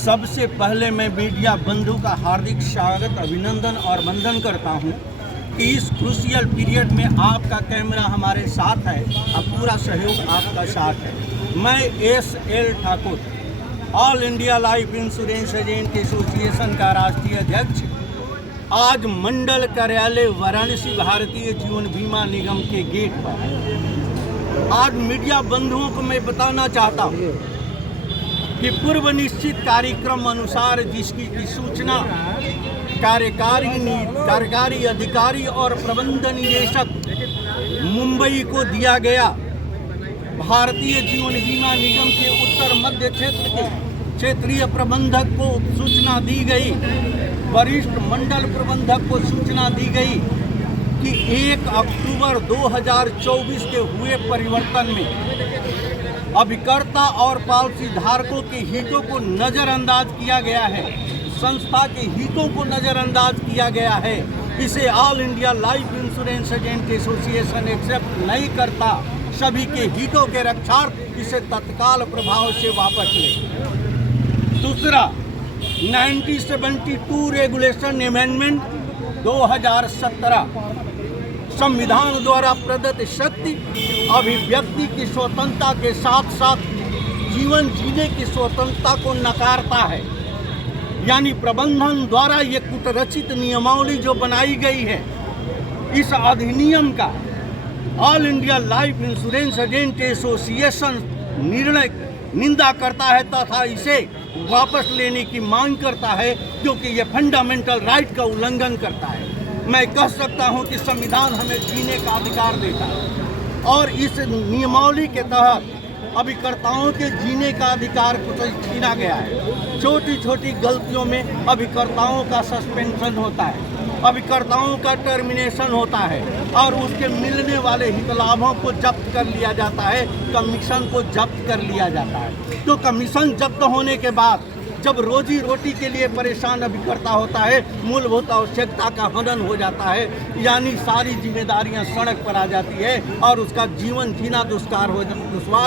सबसे पहले मैं मीडिया बंधु का हार्दिक स्वागत, अभिनंदन और वंदन करता हूं कि इस क्रूशियल पीरियड में आपका कैमरा हमारे साथ है और पूरा सहयोग आपका साथ है। मैं SL. Thakur, all India Life Insurance Agent association का राष्ट्रीय अध्यक्ष, आज मंडल कार्यालय वाराणसी भारतीय जीवन बीमा निगम के गेट पर आज मीडिया बंधुओं को मैं बताना चाहता हूँ कि पूर्व निश्चित कार्यक्रम अनुसार जिसकी की सूचना कार्यकारी अधिकारी और प्रबंध निदेशक मुंबई को दिया गया, भारतीय जीवन बीमा निगम के उत्तर मध्य क्षेत्र के क्षेत्रीय प्रबंधक को सूचना दी गई, वरिष्ठ मंडल प्रबंधक को सूचना दी गई कि 1 अक्टूबर 2024 के हुए परिवर्तन में अभिकर्ता और पॉलिसी धारकों के हितों को नज़रअंदाज किया गया है, संस्था के हितों को नज़रअंदाज किया गया है। इसे All India Life Insurance Agent Association accept नहीं करता। सभी के हितों के रक्षार्थ इसे तत्काल प्रभाव से वापस ले। दूसरा, 1972 रेगुलेशन अमेंडमेंट 2017 संविधान द्वारा प्रदत्त शक्ति अभिव्यक्ति की स्वतंत्रता के साथ साथ जीवन जीने की स्वतंत्रता को नकारता है। यानी प्रबंधन द्वारा ये कुटरचित नियमावली जो बनाई गई है, इस अधिनियम का all India Life Insurance Agent association निर्णय निंदा करता है तथा इसे वापस लेने की मांग करता है, क्योंकि ये फंडामेंटल राइट का उल्लंघन करता है। मैं कह सकता हूं कि संविधान हमें जीने का अधिकार देता है और इस नियमावली के तहत अभिकर्ताओं के जीने का अधिकार को छीना गया है। छोटी छोटी गलतियों में अभिकर्ताओं का सस्पेंशन होता है, अभिकर्ताओं का टर्मिनेशन होता है और उसके मिलने वाले हित लाभों को जब्त कर लिया जाता है, कमीशन को जब्त कर लिया जाता है। तो कमीशन जब्त होने के बाद जब रोजी रोटी के लिए परेशान अभिकर्ता होता है, मूलभूत आवश्यकता का हनन हो जाता है, यानी सारी जिम्मेदारियां सड़क पर आ जाती है और उसका जीवन जीना दुश्वार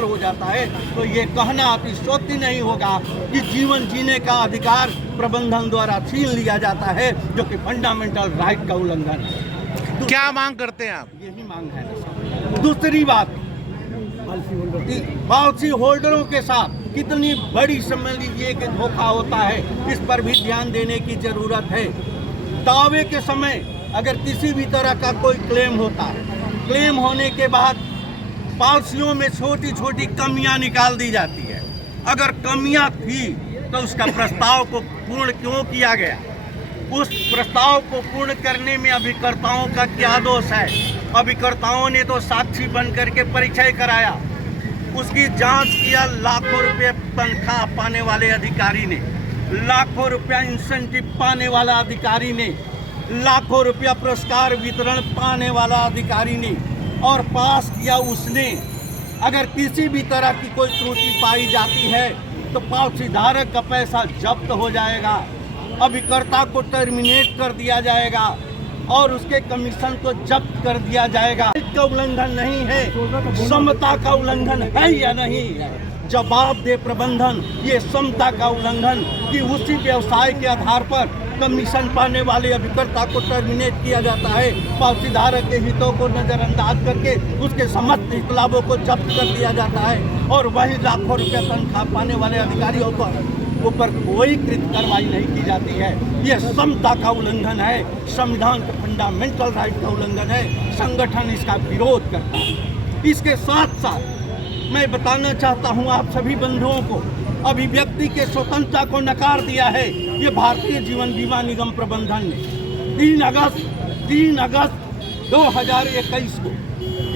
हो जाता है। तो ये कहना अतिशयोक्ति नहीं होगा कि जीवन जीने का अधिकार प्रबंधन द्वारा छीन लिया जाता है, जो कि फंडामेंटल राइट का उल्लंघन है। क्या मांग करते हैं आप? यही मांग है। दूसरी बात, पॉलिसी होल्डरों के साथ कितनी बड़ी समझ लीजिए कि धोखा होता है, इस पर भी ध्यान देने की जरूरत है। दावे के समय अगर किसी भी तरह का कोई क्लेम होता है, क्लेम होने के बाद पॉलिसियों में छोटी छोटी कमियां निकाल दी जाती है। अगर कमियां थी तो उसका प्रस्ताव को पूर्ण क्यों किया गया? उस प्रस्ताव को पूर्ण करने में अभिकर्ताओं का क्या दोष है? अभिकर्ताओं ने तो साक्षी बन करके परिचय कराया, उसकी जांच किया लाखों रुपए तनख्वाह पाने वाले अधिकारी ने, लाखों रुपया इंसेंटिव पाने वाला अधिकारी ने, लाखों रुपया पुरस्कार वितरण पाने वाला अधिकारी ने, और पास किया उसने। अगर किसी भी तरह की कोई त्रुटि पाई जाती है तो पॉलिसी धारक का पैसा जब्त हो जाएगा, अभिकर्ता को टर्मिनेट कर दिया जाएगा और उसके कमीशन को जब्त कर दिया जाएगा। इसका उल्लंघन नहीं है, समता का उल्लंघन है या नहीं है? जवाब दे प्रबंधन, ये समता का उल्लंघन कि उसी व्यवसाय के आधार पर कमीशन पाने वाले अभिकर्ता को टर्मिनेट किया जाता है, पॉलिसी धारक के हितों को नजरअंदाज करके उसके समस्त हित लाभों को जब्त कर दिया जाता है, और वही लाखों रुपया तनख्वाह पाने वाले अधिकारियों पर ऊपर कोई कृत कार्रवाई नहीं की जाती है। यह समता का उल्लंघन है, संविधान के फंडामेंटल राइट का उल्लंघन है। संगठन इसका विरोध करता है। इसके साथ साथ मैं बताना चाहता हूं आप सभी बंधुओं को, अभिव्यक्ति के स्वतंत्रता को नकार दिया है ये भारतीय जीवन बीमा निगम प्रबंधन ने। 3 अगस्त 2021 को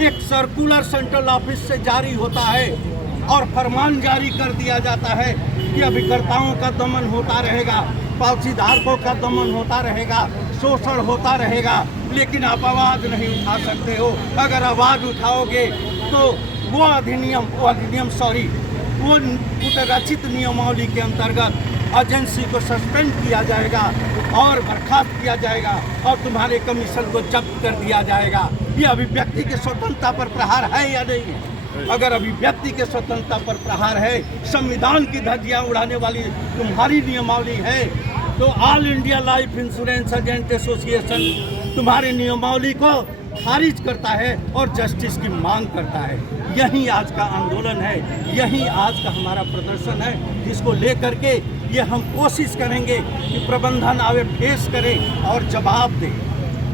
एक सर्कुलर सेंट्रल ऑफिस से जारी होता है और फरमान जारी कर दिया जाता है कि अभिकर्ताओं का दमन होता रहेगा, पॉलिसी धारकों का दमन होता रहेगा, शोषण होता रहेगा, लेकिन आप आवाज़ नहीं उठा सकते हो। अगर आवाज़ उठाओगे तो वो कुटरचित नियमावली के अंतर्गत एजेंसी को सस्पेंड किया जाएगा और बर्खास्त किया जाएगा और तुम्हारे कमीशन को जब्त कर दिया जाएगा। ये अभिव्यक्ति की स्वतंत्रता पर प्रहार है या नहीं है? अगर अभिव्यक्ति के स्वतंत्रता पर प्रहार है, संविधान की धज्जियां उड़ाने वाली तुम्हारी नियमावली है, तो all India Life Insurance Agent association तुम्हारी नियमावली को खारिज करता है और जस्टिस की मांग करता है। यही आज का आंदोलन है, यही आज का हमारा प्रदर्शन है, जिसको लेकर के ये हम कोशिश करेंगे कि प्रबंधन आवे, फेस करे और जवाब दे।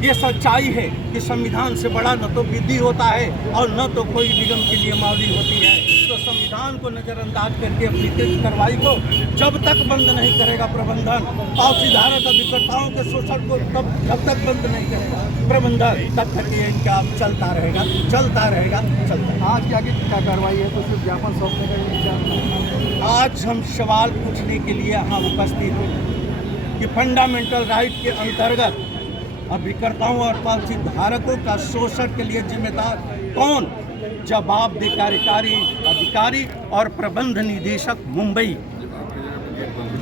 ये सच्चाई है कि संविधान से बड़ा न तो विधि होता है और न तो कोई निगम की नियमावली होती है। तो संविधान को नज़रअंदाज करके अपनी तेज कार्रवाई को जब तक बंद नहीं करेगा प्रबंधन, पावतीधारक अभिकर्ताओं के शोषण को जब तक बंद नहीं करेगा प्रबंधन, तब तक ये इनका चलता रहेगा, चलता रहेगा, चलता रहेगा। आज के आगे क्या कार्रवाई है? कुछ ज्ञापन सौंपने का? आज हम सवाल पूछने के लिए यहाँ उपस्थित हैं कि फंडामेंटल राइट के अंतर्गत अभिकर्ताओं और पॉलिसी धारकों का शोषण के लिए जिम्मेदार कौन? जवाब दे कार्यकारी अधिकारी और प्रबंध निदेशक मुंबई,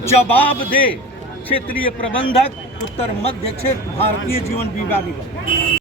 जवाब दे क्षेत्रीय प्रबंधक उत्तर मध्य क्षेत्र भारतीय जीवन बीमा निगम।